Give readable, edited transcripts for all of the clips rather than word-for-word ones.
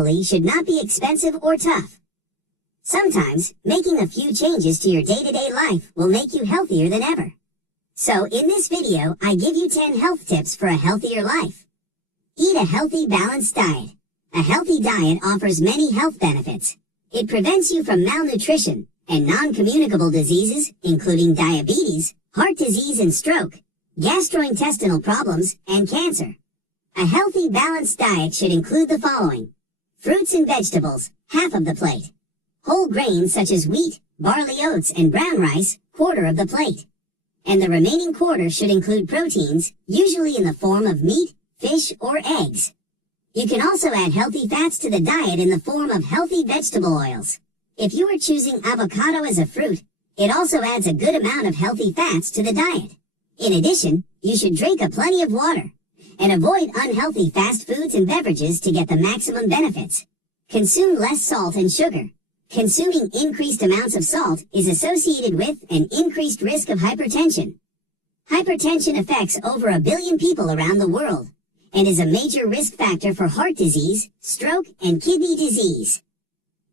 thankfully should not be expensive or tough. Sometimes, making a few changes to your day-to-day life will make you healthier than ever. So in this video, I give you 10 health tips for a healthier life. Eat a healthy, balanced diet. A healthy diet offers many health benefits. It prevents you from malnutrition and non-communicable diseases, including diabetes, heart disease and stroke, gastrointestinal problems, and cancer. A healthy, balanced diet should include the following. Fruits and vegetables, half of the plate. Whole grains such as wheat, barley, oats, and brown rice, quarter of the plate. And the remaining quarter should include proteins, usually in the form of meat, fish, or eggs. You can also add healthy fats to the diet in the form of healthy vegetable oils. If you are choosing avocado as a fruit, it also adds a good amount of healthy fats to the diet. In addition, you should drink plenty of water and avoid unhealthy fast foods and beverages to get the maximum benefits. Consume less salt and sugar. Consuming increased amounts of salt is associated with an increased risk of hypertension. Hypertension affects over 1 billion people around the world and is a major risk factor for heart disease, stroke, and kidney disease.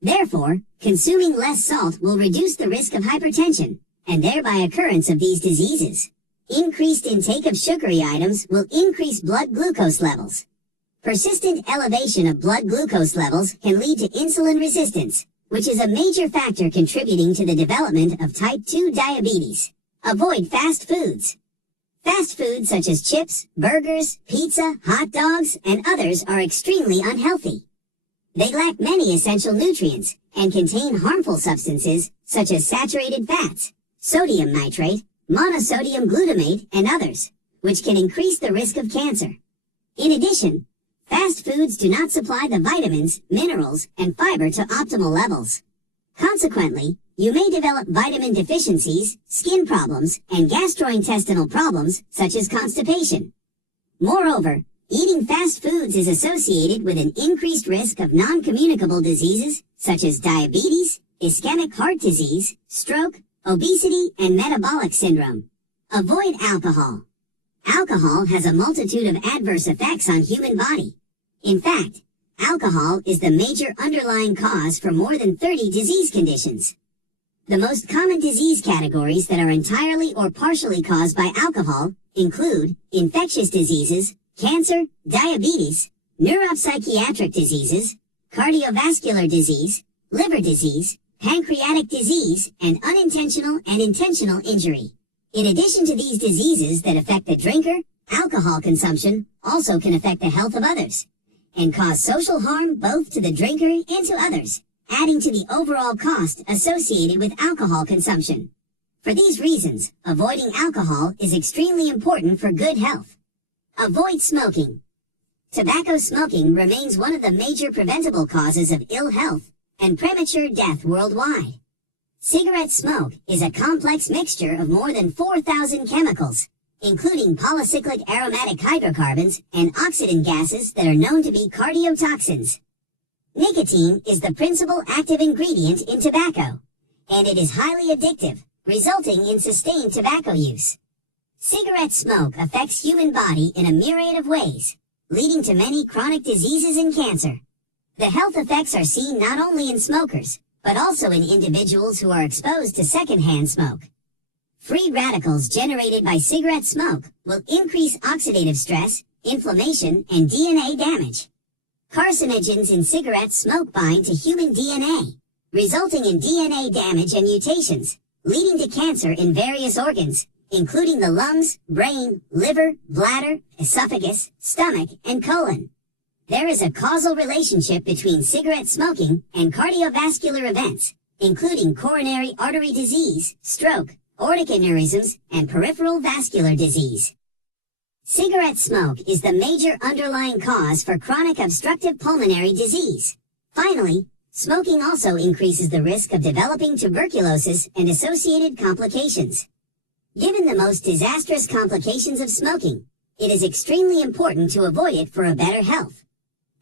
Therefore, consuming less salt will reduce the risk of hypertension and thereby occurrence of these diseases. Increased intake of sugary items will increase blood glucose levels. Persistent elevation of blood glucose levels can lead to insulin resistance, which is a major factor contributing to the development of type 2 diabetes. Avoid fast foods. Fast foods such as chips, burgers, pizza, hot dogs, and others are extremely unhealthy. They lack many essential nutrients and contain harmful substances such as saturated fats, sodium nitrate, monosodium glutamate, and others, which can increase the risk of cancer. In addition, fast foods do not supply the vitamins, minerals, and fiber to optimal levels. Consequently, you may develop vitamin deficiencies, skin problems, and gastrointestinal problems such as constipation. Moreover, eating fast foods is associated with an increased risk of non-communicable diseases such as diabetes, ischemic heart disease, stroke, obesity, and metabolic syndrome. Avoid alcohol. Alcohol has a multitude of adverse effects on human body. In fact, alcohol is the major underlying cause for more than 30 disease conditions. The most common disease categories that are entirely or partially caused by alcohol include infectious diseases, cancer, diabetes, neuropsychiatric diseases, cardiovascular disease, liver disease, pancreatic disease, and unintentional and intentional injury. In addition to these diseases that affect the drinker, alcohol consumption also can affect the health of others and cause social harm both to the drinker and to others, adding to the overall cost associated with alcohol consumption. For these reasons, avoiding alcohol is extremely important for good health. Avoid smoking. Tobacco smoking remains one of the major preventable causes of ill health and premature death worldwide. Cigarette smoke is a complex mixture of more than 4,000 chemicals, including polycyclic aromatic hydrocarbons and oxidant gases that are known to be cardiotoxins. Nicotine is the principal active ingredient in tobacco, and it is highly addictive, resulting in sustained tobacco use. Cigarette smoke affects human body in a myriad of ways, leading to many chronic diseases and cancer. The health effects are seen not only in smokers, but also in individuals who are exposed to secondhand smoke. Free radicals generated by cigarette smoke will increase oxidative stress, inflammation, and DNA damage. Carcinogens in cigarette smoke bind to human DNA, resulting in DNA damage and mutations, leading to cancer in various organs, including the lungs, brain, liver, bladder, esophagus, stomach, and colon. There is a causal relationship between cigarette smoking and cardiovascular events, including coronary artery disease, stroke, aortic aneurysms, and peripheral vascular disease. Cigarette smoke is the major underlying cause for chronic obstructive pulmonary disease. Finally, smoking also increases the risk of developing tuberculosis and associated complications. Given the most disastrous complications of smoking, it is extremely important to avoid it for a better health.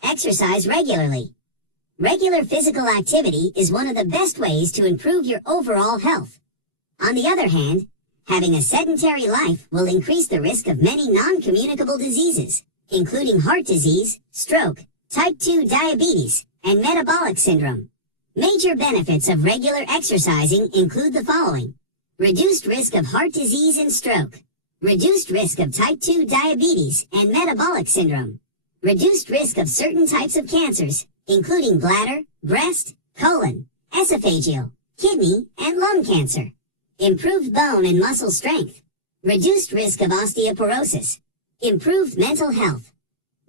Exercise regularly. Regular physical activity is one of the best ways to improve your overall health. On the other hand, having a sedentary life will increase the risk of many non-communicable diseases, including heart disease, stroke, type 2 diabetes, and metabolic syndrome. Major benefits of regular exercising include the following: reduced risk of heart disease and stroke, reduced risk of type 2 diabetes and metabolic syndrome, reduced risk of certain types of cancers, including bladder, breast, colon, esophageal, kidney, and lung cancer, improved bone and muscle strength, reduced risk of osteoporosis, improved mental health,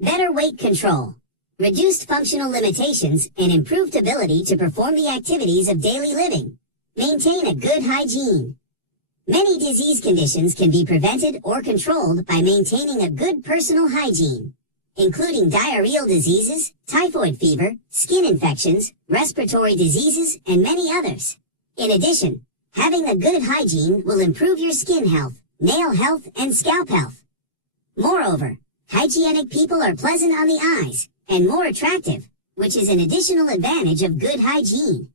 better weight control, reduced functional limitations, and improved ability to perform the activities of daily living. Maintain a good hygiene. Many disease conditions can be prevented or controlled by maintaining a good personal hygiene, including diarrheal diseases, typhoid fever, skin infections, respiratory diseases, and many others. In addition, having a good hygiene will improve your skin health, nail health, and scalp health. Moreover, hygienic people are pleasant on the eyes and more attractive, which is an additional advantage of good hygiene.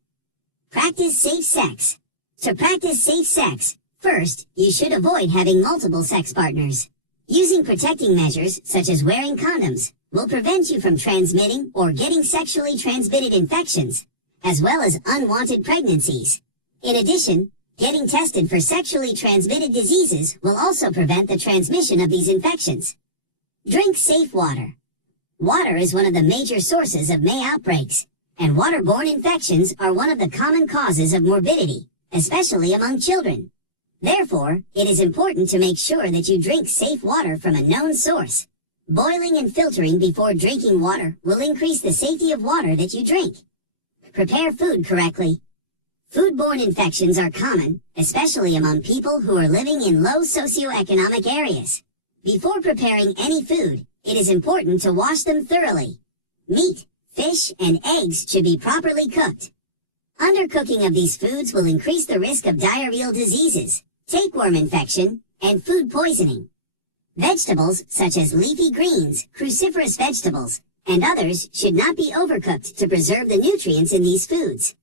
Practice safe sex. To practice safe sex, first, you should avoid having multiple sex partners. Using protecting measures, such as wearing condoms, will prevent you from transmitting or getting sexually transmitted infections, as well as unwanted pregnancies. In addition, getting tested for sexually transmitted diseases will also prevent the transmission of these infections. Drink safe water. Water is one of the major sources of May outbreaks, and waterborne infections are one of the common causes of morbidity, especially among children. Therefore, it is important to make sure that you drink safe water from a known source. Boiling and filtering before drinking water will increase the safety of water that you drink. Prepare food correctly. Foodborne infections are common, especially among people who are living in low socioeconomic areas. Before preparing any food, it is important to wash them thoroughly. Meat, fish, and eggs should be properly cooked. Undercooking of these foods will increase the risk of diarrheal diseases, tapeworm infection, and food poisoning. Vegetables, such as leafy greens, cruciferous vegetables, and others should not be overcooked to preserve the nutrients in these foods.